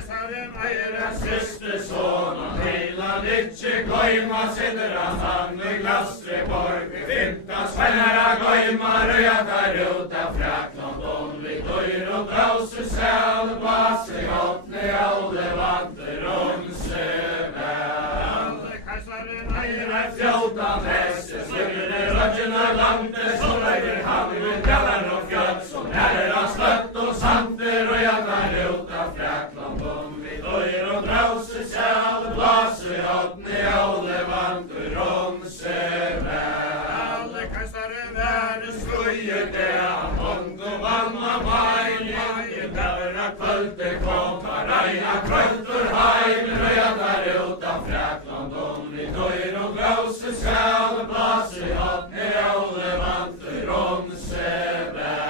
Kajsaren eier siste son, og heilan ikkje goima sidran han i Glassreborg. Fymta svennara goima røyata ruta Frakland om vi døyr og brause sæl, base åtne alle vanter om søvæl. Kajsaren eier fjoltan heste, slugger rødgjene landet, som legger han i bjallar og fjøtt, som nærer av sløtt og santer, røyata ruta Frakland om vi døyr og brause sæl, base åtne alle vanter om søvæl. Kajsaren være sløye det av hånd og vann av mein, døra kvølte kom, reina kvøltur heim, røyata ruta Frakland om vi døyr og brause sæl, base åtne alle vanter om søvæl.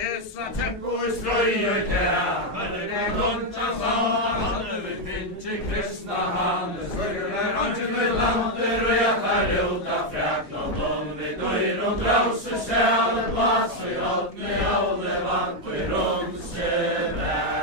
Essa tempo i strøye det, men lunta sånn, han vil finne kristna han, sløyer han med landet, røyata ruta Frakland om vi døyr og brause sæl, base åtne alle vanter om søvæl.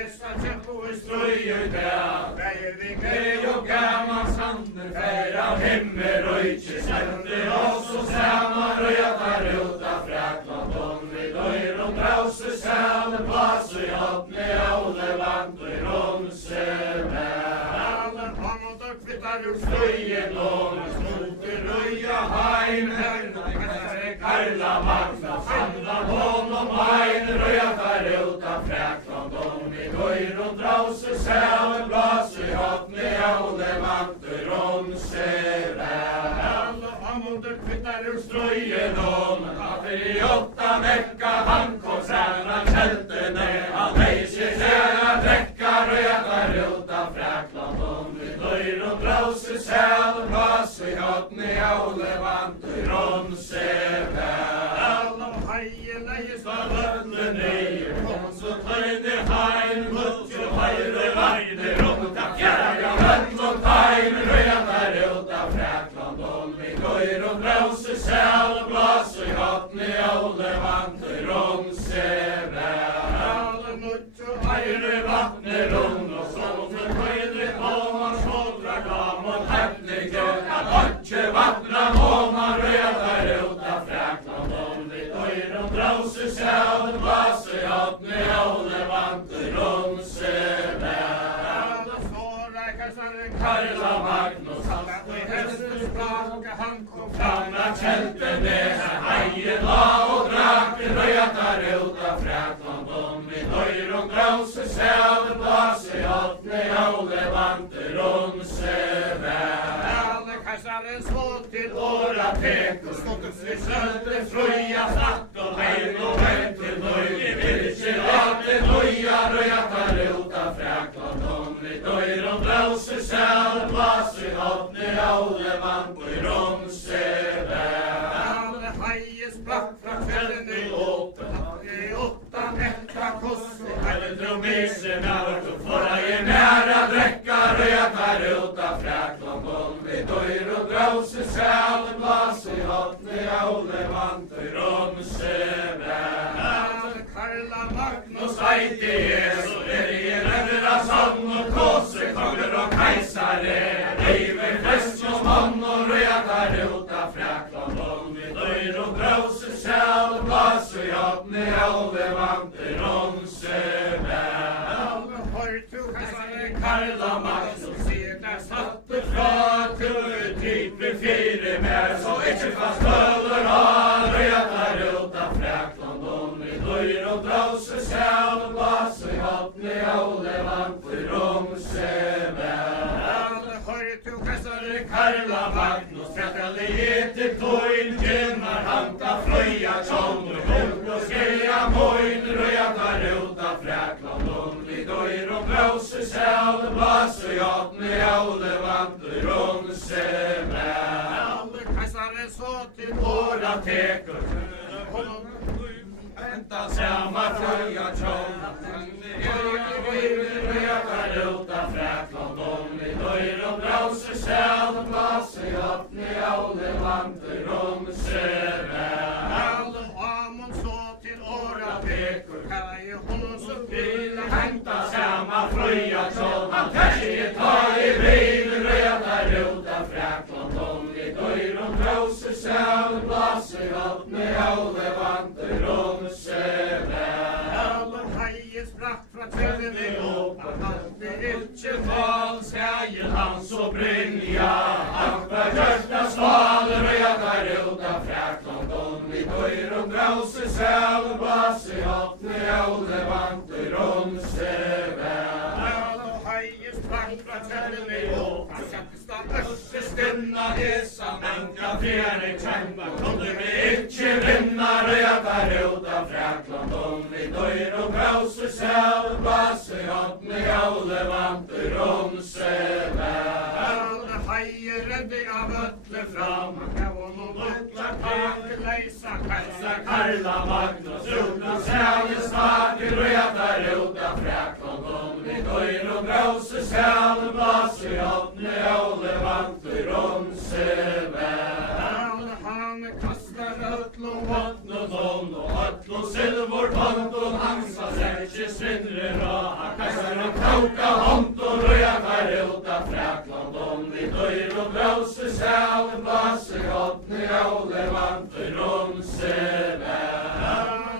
Essa tempo i strøye det, veiring og gammal sander, feir av himmel og ikke sender oss og saman, røyata ruta Frakland om vi døyr og brause sæl, base åtne alle vanter om søvæl. Hammondur kvittar ur sløyen om, snoter røya heim, Karla Magna, Sanda hån og mein, røyata ruta Frakland om vi døyr og brause sæl, base åtne alle vanter om søvæl. Hammondur kvittar ur strøyen om, for i 8 mekka han kom særa kjeltene, han leisje særa drekka, røyata ruta Frakland om vi døyr og brause sæl, base åtne alle vanter om søvæl. Heie leies av lønne nøye, kom så tøyne heim, mutjo høyre veide, rundt av fjæra lønn og teim, røyata ruta Frakland om vi døyr og brause sæl, base åtne alle vanter om søvæl. Mutjo høyre vatne rundt, og sånne høyre håman, skåldra gammel hefnige, at ikke vatna måman, røyata ruta Frakland om vi døyr og brause sæl, base åtne alle vanter om søvæl. Karla Magnus, satt i hestens blaka, han kom fram av kjeltene, heie la og drake, røyata ruta Frakland om vi døyr og brause sæl, base åtne alle vanter om søvæl. Kajsaren så til åra tek, og skottens vi sølte frøya, satt og heim og vent til nøye, vil ikke late nøya, røyata ruta Frakland om vi døyr og brause sæl, base åtne alle vanter om søvæl. Heies blakk fra kvelden i 8 mekka kost, heldre og misen av vårt og for ei næra drekka, røyata ruta Frakland om vi døyr og brause sæl, base åtne alle vanter om søvæl. Karla Magnus eiti Jesus, i rødra sann og kåse, konger og kajsare, reiver fest og mann og røyata ruta Frakland om vi døyr og brause sæl, base åtne alle vanter om søvæl. Hørtu kajsare Karla Magnus, der satte fra til type 4 mer, så ikke fast øler av, røyata ruta Frakland om vi døyr og brause sæl, base åtne alle vanter om søvæl. Hørtu kajsare Karla Magnus, frekaliete tøyn, gjennar hanta frøya tjån, og skreia møyn, røyata ruta Frakland om vi døyr og brause sæl, base åtne alle vanter om søvæl. Kajsare så til åra teker, venta samma frøya tjån, røyata ruta Frakland om vi døyr og brause sæl, base åtne alle vanter om søvæl. Amon så til åra teker, kaj hon så vil henta sæl, samma fröja tjål. Han kanske ta i bilen, röja där ut av fräklån. De vid dörren dråser säl, blaser upp med alla vanter om sälen. Alla hajer spratt från träden i Europa. Han är inte val, säger han så brinja. Allt var görsta svaler och jag tar ut av fräklån. De vid dörren dråser säl, blaser upp med alla vanter om sälen. alla hajer spratt från träden i Europa. Stinna hesa mänka fjärde kämpa. Kunde vi inte vinna röta ruta fräklan. De vid dörr och brauser säl, blaser upp med alla vanter om sälen. Alla hajer rädde av ötle fram. Gav honom luttlar tak, lejsa Kajsa Karla Magnus utan sälen staker röta ruta fräklan. De vid dörr och brauser säl, blaser upp med alla vanter om sälen. Alla han kastar ötlom Vattn och dom och ötlom silver pant och hansa säkje svindre raha. Kajsar och kauka hont och röja tar uta fräklan. De vid dörr och brauser säl, blaser upp med alla vanter om sälen.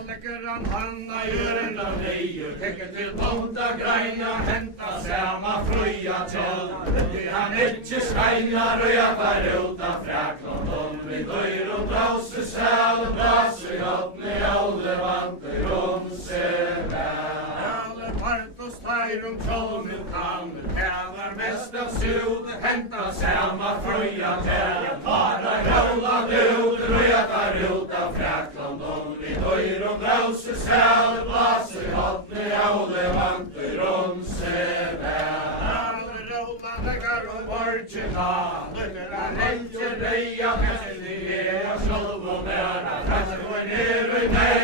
lägger han handa i Yrenda nejer, tecken till bonda greina, hämta samma fröja till. Det han inte skajna, röja tar uta fräklan. De vid dörr och brauser säl, blaser upp med alla vanter om sälen. alla partos tajrum tjolmen kan. Hävar mest av sud, hämta samma fröja till. Bara rolla ut, röja tar uta fräklan. De vid dörr och brauser säl, blaser upp med alla vanter om sälen. alla rola lägger och original. Lägger han Inte reja, men det är jag själv och nära. Kanske går ner i mig.